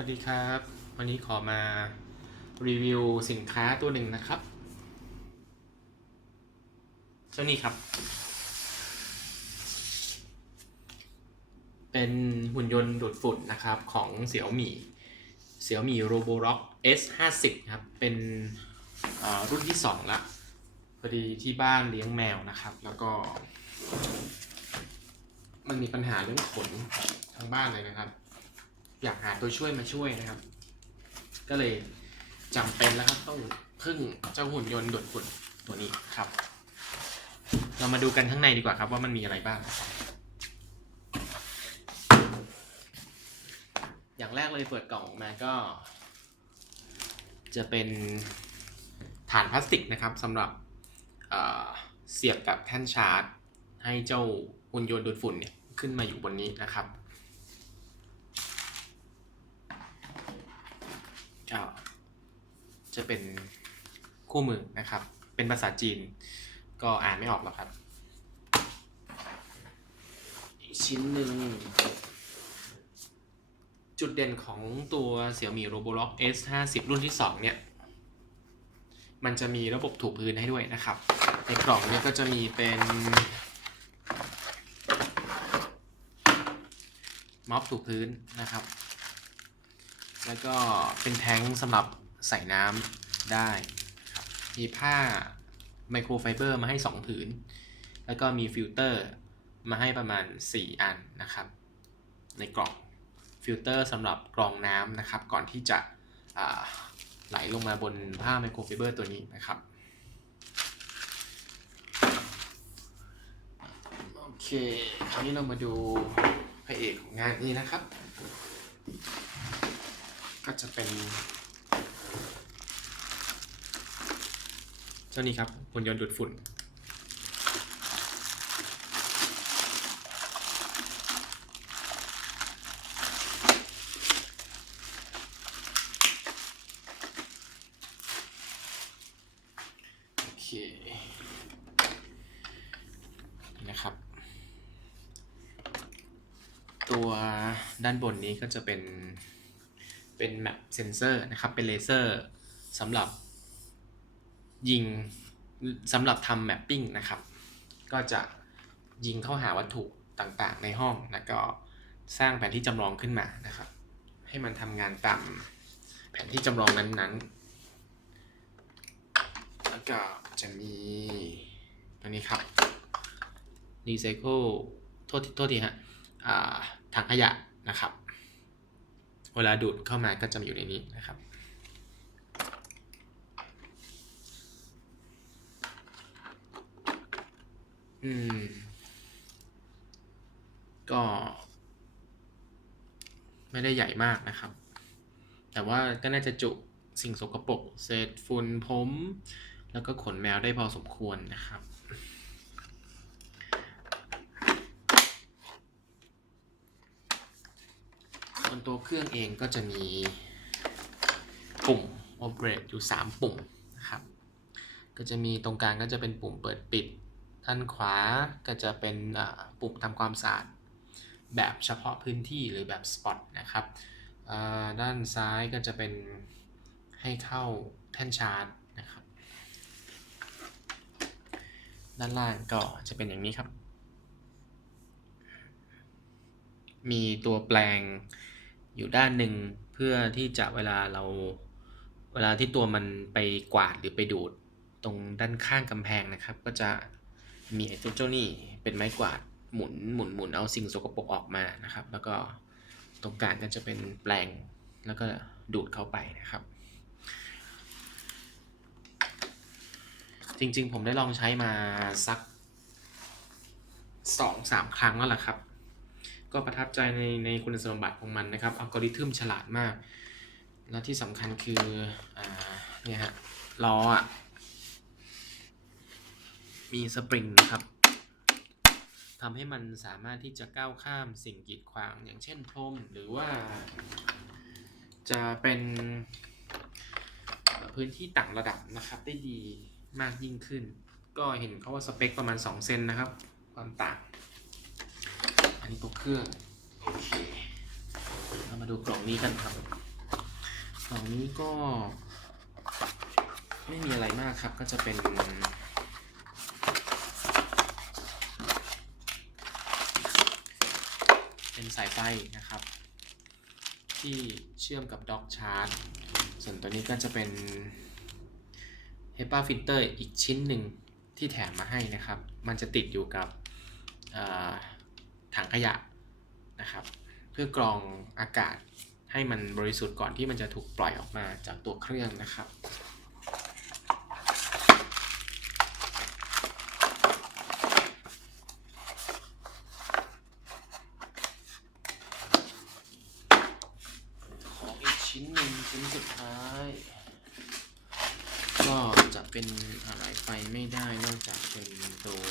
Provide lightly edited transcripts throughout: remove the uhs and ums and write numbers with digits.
วัสดีครับวันนี้ขอมารีวิวสินค้าตัวหนึ่งนะครับเจ้านี้ครับเป็นหุ่นยนต์ดูดฝุ่นนะครับของ Xiaomi Roborock S50 ครับเป็นรุ่นที่2ละพอดีที่บ้านเลี้ยงแมวนะครับแล้วก็มันมีปัญหาเรื่องขนทั้งบ้านเลยนะครับอยากหาตัวช่วยมาช่วยนะครับก็เลยจำเป็นแล้วครับต้องพึ่งเจ้าหุ่นยนต์ดูดฝุ่นตัวนี้ครับเรามาดูกันข้างในดีกว่าครับว่ามันมีอะไรบ้างอย่างแรกเลยเปิดกล่องออกมาก็จะเป็นฐานพลาสติกนะครับสำหรับเสียบกับแท่นชาร์จให้เจ้าหุ่นยนต์ดูดฝุ่นเนี่ยขึ้นมาอยู่บนนี้นะครับจะเป็นคู่มือนะครับเป็นภาษาจีนก็อ่านไม่ออกหรอกครับอีกชิ้นหนึ่งจุดเด่นของตัว Xiaomi Roborock S50 รุ่นที่2เนี่ยมันจะมีระบบถูพื้นให้ด้วยนะครับในกล่องเนี่ยก็จะมีเป็นม็อบถูพื้นนะครับแล้วก็เป็นแท้งสำหรับใส่น้ำได้มีผ้าไมโครไฟเบอร์มาให้2ผืนแล้วก็มีฟิลเตอร์มาให้ประมาณ4อันนะครับในกล่องฟิลเตอร์สำหรับกรองน้ำนะครับก่อนที่จะไหลลงมาบนผ้าไมโครไฟเบอร์ตัวนี้นะครับโอเคคราวนี้เรามาดูพระเอกของงานนี้นะครับก็จะเป็นเจ้านี้ครับหุ่นยนต์ดูดฝุ่นโอเคนะครับตัวด้านบนนี้ก็จะเป็นแมปเซนเซอร์นะครับเป็นเลเซอร์สำหรับยิงสำหรับทำแมปปิ้งนะครับก็จะยิงเข้าหาวัตถุต่างๆในห้องแล้วก็สร้างแผนที่จำลองขึ้นมานะครับให้มันทำงานตามแผนที่จำลองนั้นๆแล้วก็จะมีตัวนี้ครับ Recycle โทษทีฮะถังขยะนะครับเวลาดูดเข้ามาก็จะอยู่ในนี้นะครับก็ไม่ได้ใหญ่มากนะครับแต่ว่าก็น่าจะจุสิ่งสกปรกเศษฝุ่นผมแล้วก็ขนแมวได้พอสมควรนะครับบนตัวเครื่องเองก็จะมีปุ่ม Operate อยู่3ปุ่มนะครับก็จะมีตรงกลางก็จะเป็นปุ่มเปิดปิดด้านขวาก็จะเป็นปุ่มทำความสะอาดแบบเฉพาะพื้นที่หรือแบบสปอตนะครับด้านซ้ายก็จะเป็นให้เข้าแท่นชาร์จนะครับด้านล่างก็จะเป็นอย่างนี้ครับมีตัวแปลงอยู่ด้านหนึ่งเพื่อที่จะเวลาที่ตัวมันไปกวาดหรือไปดูดตรงด้านข้างกำแพงนะครับก็จะมีไอ้เจ้านี่เป็นไม้กวาดหมุนเอาสิ่งสกปรกออกมานะครับแล้วก็ตรงกลางก็จะเป็นแปลงแล้วก็ดูดเข้าไปนะครับจริงๆผมได้ลองใช้มาสัก 2-3 ครั้งแล้วล่ะครับก็ประทับใจในคุณสมบัติของมันนะครับอัลกอริทึมฉลาดมากและที่สำคัญคือเนี่ยฮะล้อมีสปริงนะครับทำให้มันสามารถที่จะก้าวข้ามสิ่งกีดขวางอย่างเช่นพรมหรือว่าจะเป็นพื้นที่ต่างระดับนะครับได้ดีมากยิ่งขึ้นก็เห็นเขาว่าสเปคประมาณ2 เซนนะครับความต่างอันนี้ตัวเครื่องโอเคเรามาดูกล่องนี้กันครับ ฝั่งนี้ก็ไม่มีอะไรมากครับก็จะเป็นสายไฟนะครับที่เชื่อมกับด็อกชาร์จส่วนตัวนี้ก็จะเป็น HEPA filter อีกชิ้นหนึ่งที่แถมมาให้นะครับมันจะติดอยู่กับถังขยะนะครับเพื่อกรองอากาศให้มันบริสุทธิ์ก่อนที่มันจะถูกปล่อยออกมาจากตัวเครื่องนะครับของอีกชิ้นหนึ่งชิ้นสุดท้ายก็จะเป็นอะไรไปไม่ได้นอกจากเป็นตัว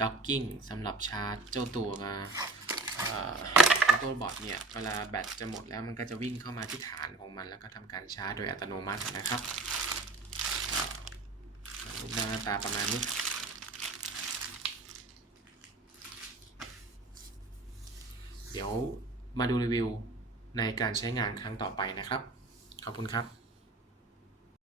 docking สำหรับชาร์จเจ้าตัวบอร์ดเนี่ยเวลาแบตจะหมดแล้วมันก็จะวิ่งเข้ามาที่ฐานของมันแล้วก็ทำการชาร์จโดยอัตโนมัตินะครับรูปหน้าตาประมาณนี้เดี๋ยวมาดูรีวิวในการใช้งานครั้งต่อไปนะครับขอบคุณครับ